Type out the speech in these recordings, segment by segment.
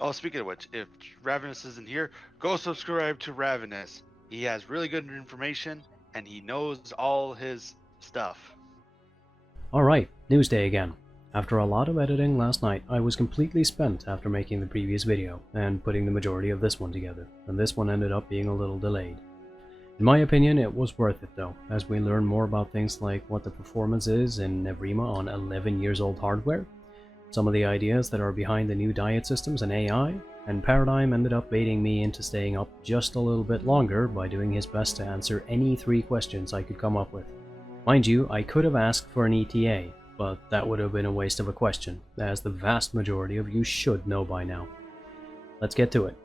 Oh, speaking of which, if Ravenous isn't here, go subscribe to Ravenous. He has really good information and he knows all his stuff. Alright, news day again. After a lot of editing last night, I was completely spent after making the previous video and putting the majority of this one together, and this one ended up being a little delayed. In my opinion, it was worth it though, as we learn more about things like what the performance is in EVRIMA on 11 years old hardware, some of the ideas that are behind the new diet systems and AI, and Paradigm ended up baiting me into staying up just a little bit longer by doing his best to answer any 3 questions I could come up with. Mind you, I could have asked for an ETA, but that would have been a waste of a question, as the vast majority of you should know by now. Let's get to it.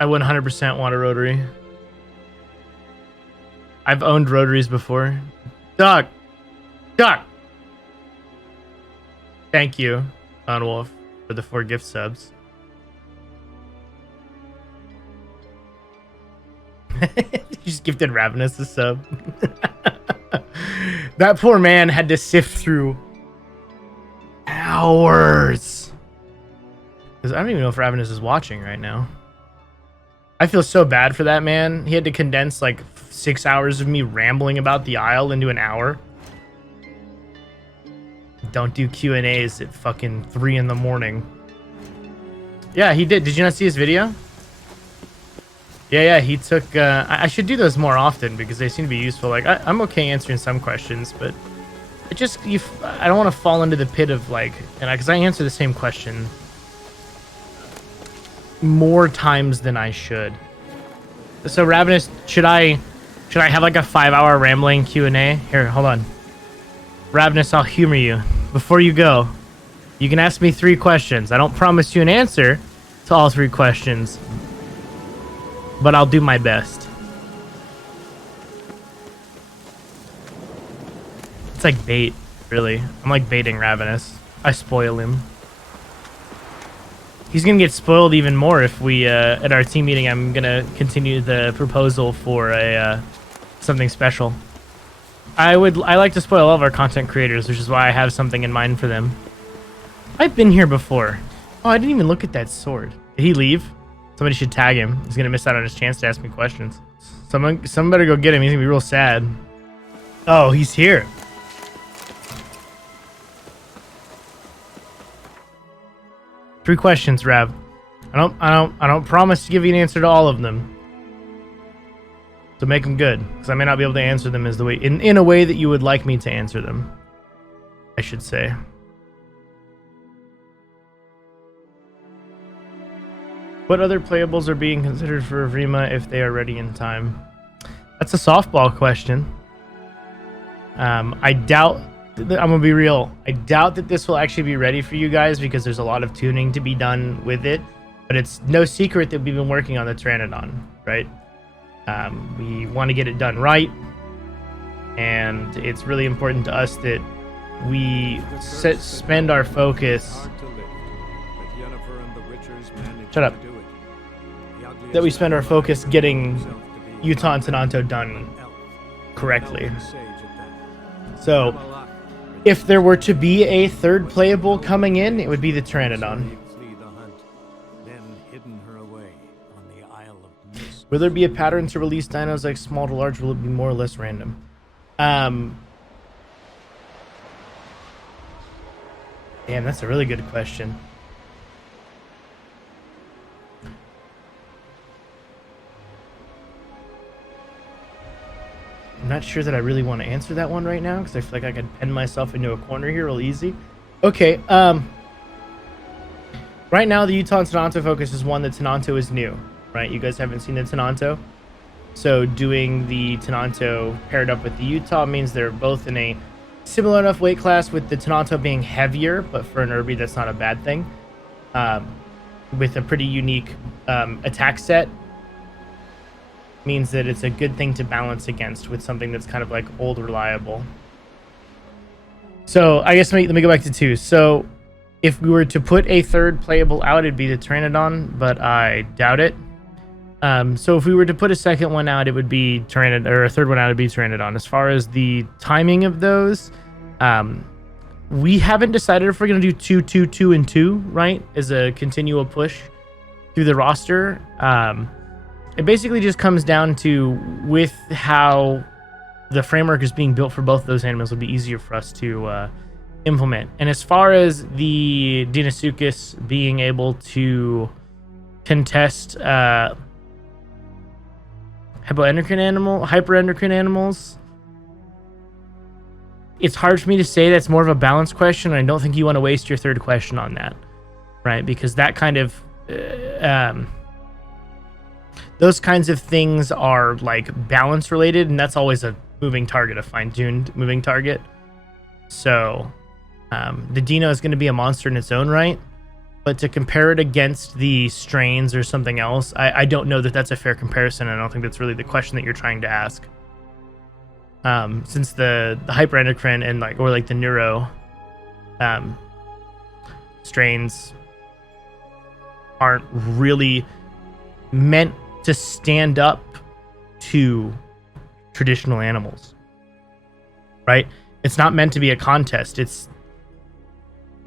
I 100% want a rotary. I've owned rotaries before. Duck! Duck! Thank you, Don Wolf, for the 4 gift subs. You just gifted Ravenous a sub. That poor man had to sift through hours. Because I don't even know if Ravenous is watching right now. I feel so bad for that man. He had to condense like 6 hours of me rambling about the Isle into an hour. Don't do Q&As at fucking 3 in the morning. Yeah, he did. Did you not see his video? Yeah, he took... I should do those more often because they seem to be useful. Like, I'm okay answering some questions, but it just... I don't want to fall into the pit of, like... Because I answer the same question more times than I should. So, Ravenous, should I have, like, a 5-hour rambling Q&A? Here, hold on. Ravenous, I'll humor you. Before you go, you can ask me 3 questions. I don't promise you an answer to all 3 questions, but I'll do my best. It's like bait, really. I'm like baiting Ravenous. I spoil him. He's gonna get spoiled even more if we, at our team meeting, I'm gonna continue the proposal for a, something special. I like to spoil all of our content creators, which is why I have something in mind for them. I've been here before. Oh, I didn't even look at that sword. Did he leave? Somebody should tag him. He's gonna miss out on his chance to ask me questions. Someone better go get him. He's gonna be real sad. Oh, he's here. Three questions, Rav. I don't promise to give you an answer to all of them. So make them good, because I may not be able to answer them as the way in a way that you would like me to answer them, I should say. What other playables are being considered for EVRIMA if they are ready in time? That's a softball question. I doubt, I'm gonna be real, I doubt that this will actually be ready for you guys because there's a lot of tuning to be done with it, but it's no secret that we've been working on the Pteranodon, right? We want to get it done right, and it's really important to us that we spend our focus. Shut up. That we spend our focus getting Utah and Tenanto done correctly. So, if there were to be a third playable coming in, it would be the Pteranodon. Will there be a pattern to release dinos like small to large? Will it be more or less random? Damn, that's a really good question. I'm not sure that I really want to answer that one right now because I feel like I could pen myself into a corner here real easy. Okay, right now the Utah and Tenanto focus is one that Tenanto is new. Right, you guys haven't seen the Tenanto, so doing the Tenanto paired up with the Utah means they're both in a similar enough weight class, with the Tenanto being heavier, but for an Irby that's not a bad thing, with a pretty unique attack set. Means that it's a good thing to balance against with something that's kind of like old reliable. So I guess let me go back to 2. So if we were to put a third playable out, it'd be the Pteranodon, but I doubt it. So if we were to put a second one out, it would be Pteranodon, or a third one out, it'd be Pteranodon. As far as the timing of those, we haven't decided if we're going to do 2, 2, 2, and 2, right? As a continual push through the roster. It basically just comes down to, with how the framework is being built for both of those animals, it'll be easier for us to implement. And as far as the Deinosuchus being able to contest hyperendocrine animals, it's hard for me to say. That's more of a balance question, and I don't think you want to waste your third question on that, right? Because that kind of those kinds of things are like balance related, and that's always a moving target, a fine-tuned moving target. So the Dino is going to be a monster in its own right, but to compare it against the strains or something else, I don't know that that's a fair comparison. I don't think that's really the question that you're trying to ask. Since the hyperendocrine and the neuro strains aren't really meant to stand up to traditional animals, right? It's not meant to be a contest. It's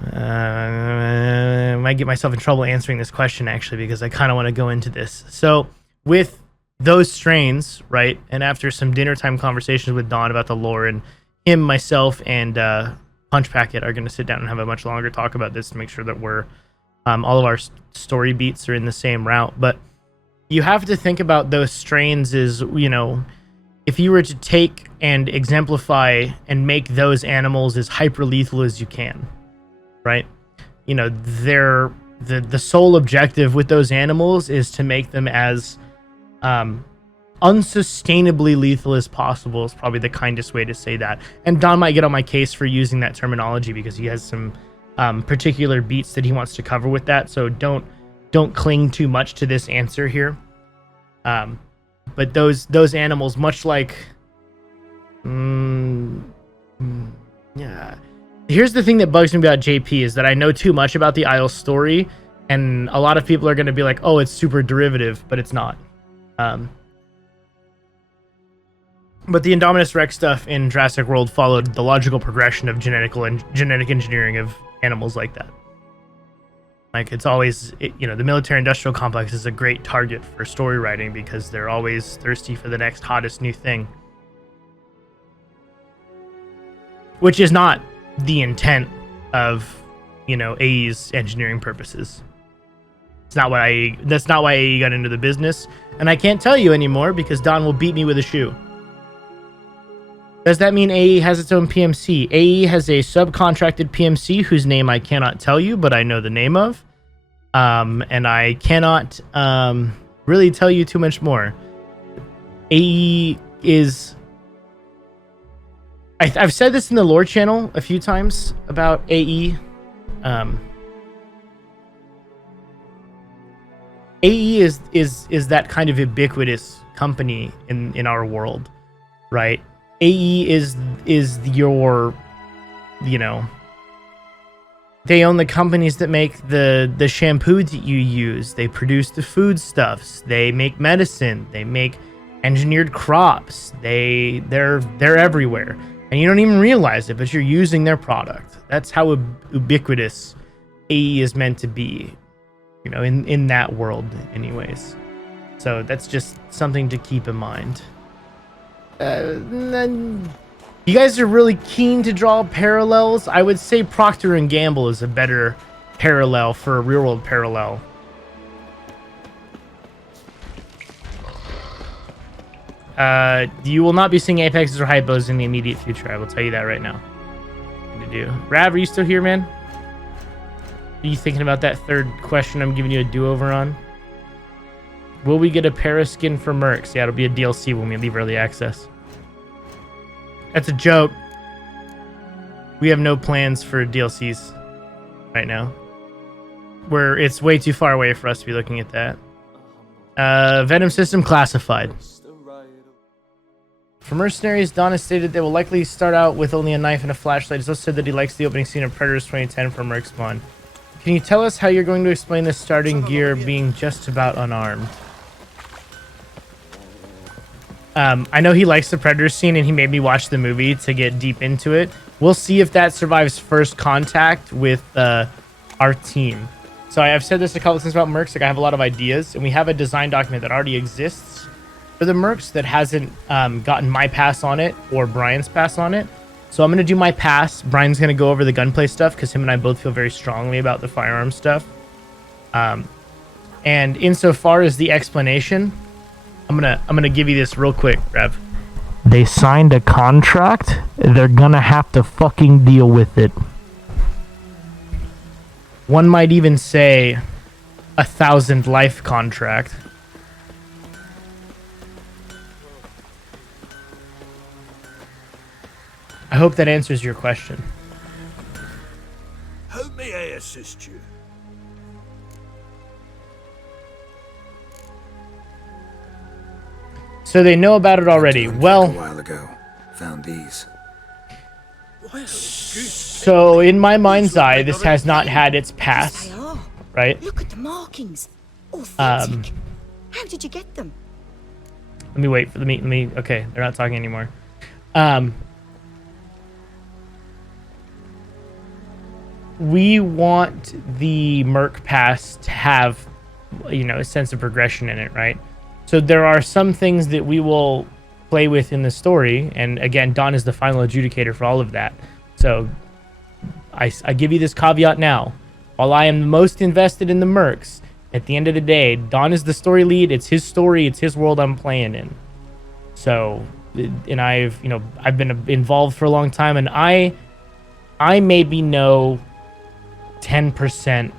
I might get myself in trouble answering this question, actually, because I kind of want to go into this. So with those strains, right, and after some dinner time conversations with Don about the lore, and him, myself, and Punch Packet are going to sit down and have a much longer talk about this to make sure that we're all of our story beats are in the same route. But you have to think about those strains as, if you were to take and exemplify and make those animals as hyper lethal as you can, right? The sole objective with those animals is to make them as unsustainably lethal as possible, is probably the kindest way to say that. And Don might get on my case for using that terminology because he has some particular beats that he wants to cover with that. So don't cling too much to this answer here. But those animals, much like, yeah. Here's the thing that bugs me about JP is that I know too much about the Isle story, and a lot of people are going to be like, "Oh, it's super derivative," but it's not. But the Indominus Rex stuff in Jurassic World followed the logical progression of genetic engineering of animals like that. It's always, the military-industrial complex is a great target for story writing because they're always thirsty for the next hottest new thing. Which is not the intent of, AE's engineering purposes. That's not why AE got into the business, and I can't tell you anymore because Don will beat me with a shoe. Does that mean AE has its own PMC? AE has a subcontracted PMC whose name I cannot tell you, but I know the name of. And I cannot really tell you too much more. AE is... I've said this in the lore channel a few times about AE. AE is that kind of ubiquitous company in our world, right? AE is your, they own the companies that make the shampoo that you use. They produce the foodstuffs. They make medicine. They make engineered crops. They're everywhere, and you don't even realize it, but you're using their product. That's how ubiquitous AE is meant to be, in that world, anyways. So that's just something to keep in mind. Then you guys are really keen to draw parallels. I would say Procter & Gamble is a better parallel for a real-world parallel. You will not be seeing Apexes or Hypos in the immediate future. I will tell you that right now. What to do? Rav, are you still here, man? Are you thinking about that third question I'm giving you a do-over on? Will we get a Paraskin for Mercs? Yeah, it'll be a DLC when we leave early access. That's a joke. We have no plans for DLCs right now. It's way too far away for us to be looking at that. Venom system classified. For Mercenaries, Don has stated they will likely start out with only a knife and a flashlight. He's also said that he likes the opening scene of Predators 2010 from Merc Spawn. Can you tell us how you're going to explain the starting gear being just about unarmed? I know he likes the Predator scene, and he made me watch the movie to get deep into it. We'll see if that survives first contact with our team. So I've said this a couple of times about Mercs. I have a lot of ideas, and we have a design document that already exists for the Mercs that hasn't gotten my pass on it or Brian's pass on it. So I'm going to do my pass. Brian's going to go over the gunplay stuff because him and I both feel very strongly about the firearm stuff. And insofar as the explanation, I'm gonna give you this real quick, Rev. They signed a contract. They're gonna have to fucking deal with it. One might even say 1,000 life contract. I hope that answers your question. How may I assist you? So they know about it already. Well, a while ago. Found these. So in my mind's eye, this has not had its pass, They are. right? Look at the markings. Authentic. How did you get them? Let me wait for the meet. Okay, they're not talking anymore. We want the Merc Pass to have, you know, a sense of progression in it, right? So there are some things that we will play with in the story, and again, Don is the final adjudicator for all of that. So I give you this caveat now. While I am the most invested in the Mercs, at the end of the day, Don is the story lead. It's his story. It's his world I'm playing in. So, and I've been involved for a long time, and I maybe know 10%,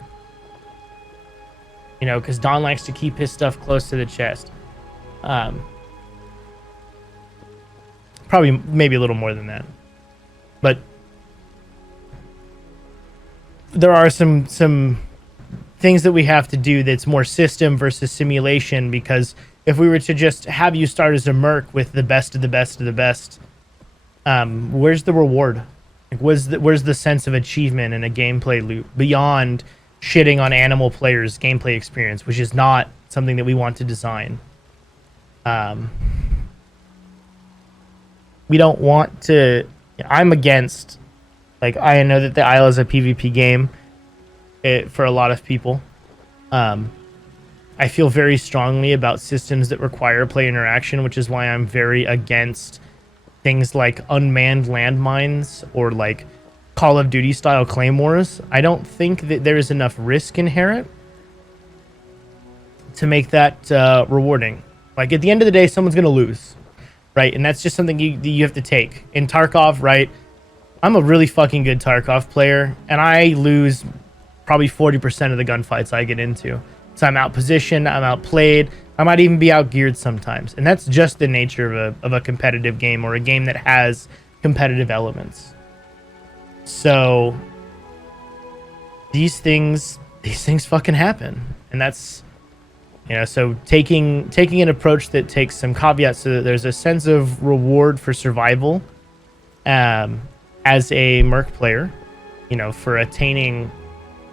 you know, because Don likes to keep his stuff close to the chest. Probably maybe a little more than that, but there are some things that we have to do that's more system versus simulation, because if we were to just have you start as a merc with the best of the best of the best, where's the reward? Like, where's the sense of achievement in a gameplay loop beyond shitting on animal players' gameplay experience, which is not something that we want to design. We don't want to. I'm against. Like, I know that the Isle is a PvP game for a lot of people. I feel very strongly about systems that require player interaction, which is why I'm very against things like unmanned landmines or like Call of Duty style claymores. I don't think that there is enough risk inherent to make that rewarding. Like, at the end of the day, someone's going to lose, right? And that's just something you have to take. In Tarkov, right, I'm a really fucking good Tarkov player, and I lose probably 40% of the gunfights I get into. So I'm outpositioned, I'm outplayed, I might even be outgeared sometimes. And that's just the nature of a competitive game, or a game that has competitive elements. So these things fucking happen. And that's, you know, so taking an approach that takes some caveats so that there's a sense of reward for survival as a Merc player, you know, for attaining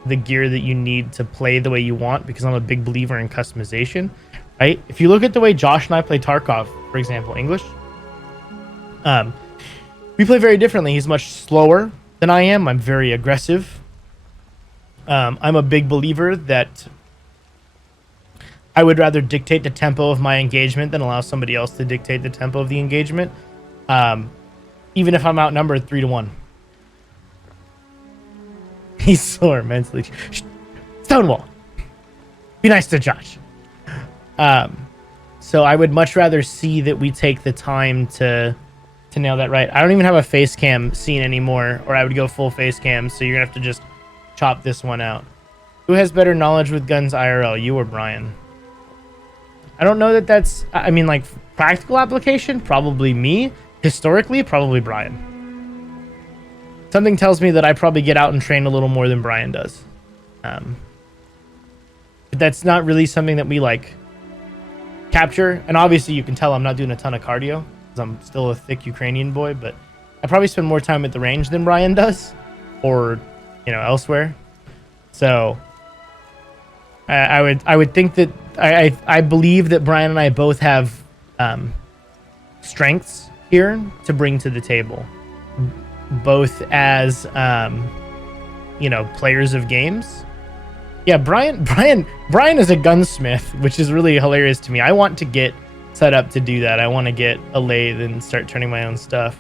the gear that you need to play the way you want, because I'm a big believer in customization, right? If you look at the way Josh and I play Tarkov, for example, English, we play very differently. He's much slower than I am. I'm very aggressive. I'm a big believer that I would rather dictate the tempo of my engagement than allow somebody else to dictate the tempo of the engagement, even if I'm outnumbered 3-1. He's sore mentally. Stonewall. Be nice to Josh. So I would much rather see that we take the time to nail that right. I don't even have a face cam scene anymore, or I would go full face cam, so you're gonna have to just chop this one out. Who has better knowledge with guns IRL, you or Brian? I don't know that that's, I mean, like, practical application, probably me. Historically, probably Brian. Something tells me that I probably get out and train a little more than Brian does. But that's not really something that we, like, capture. And obviously you can tell I'm not doing a ton of cardio, because I'm still a thick Ukrainian boy, but I probably spend more time at the range than Brian does, or, you know, elsewhere. So I would think that I believe that Brian and I both have strengths here to bring to the table, both as you know, players of games. Yeah, Brian is a gunsmith, which is really hilarious to me. I want to get set up to do that. I want to get a lathe and start turning my own stuff.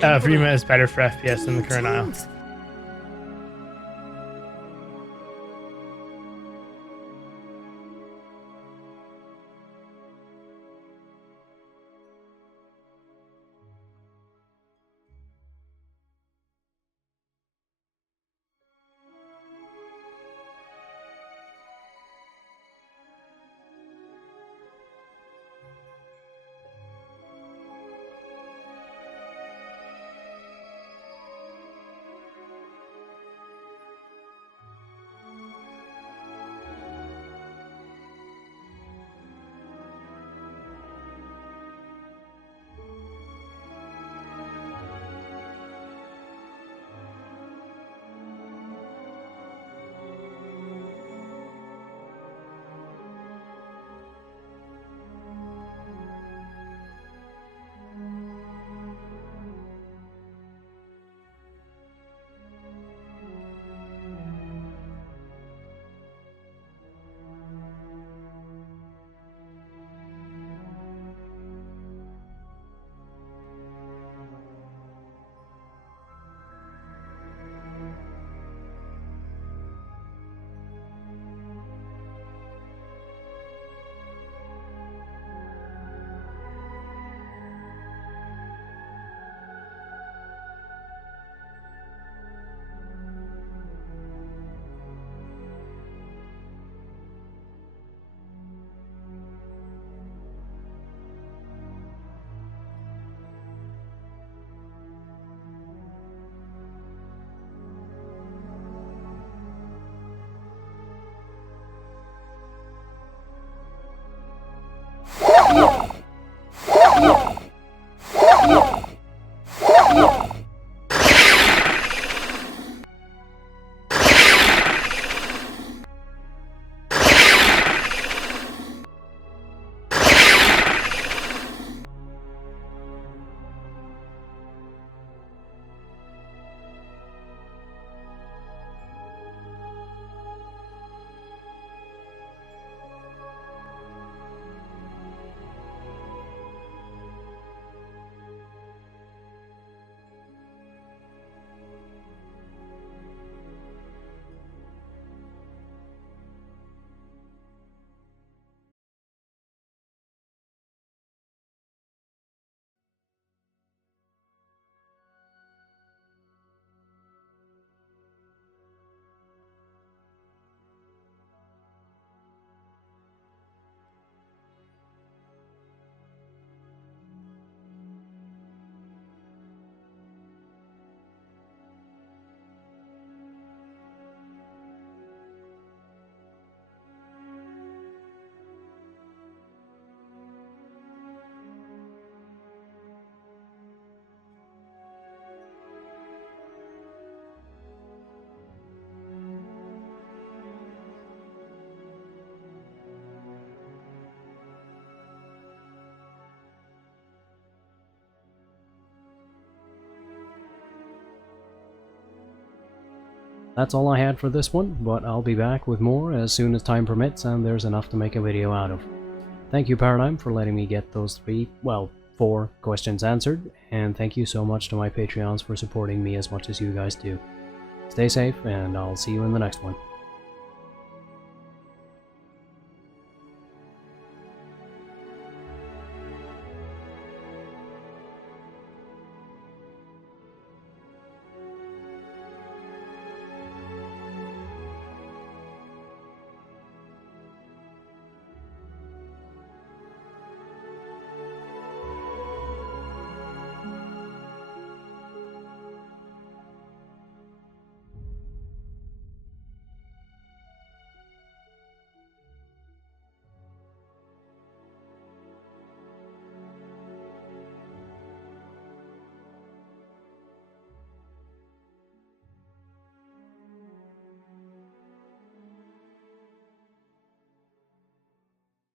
EVRIMA is better for FPS than the current Isle. That's all I had for this one, but I'll be back with more as soon as time permits and there's enough to make a video out of. Thank you, Paradigm, for letting me get those 4 questions answered, and thank you so much to my Patreons for supporting me as much as you guys do. Stay safe, and I'll see you in the next one.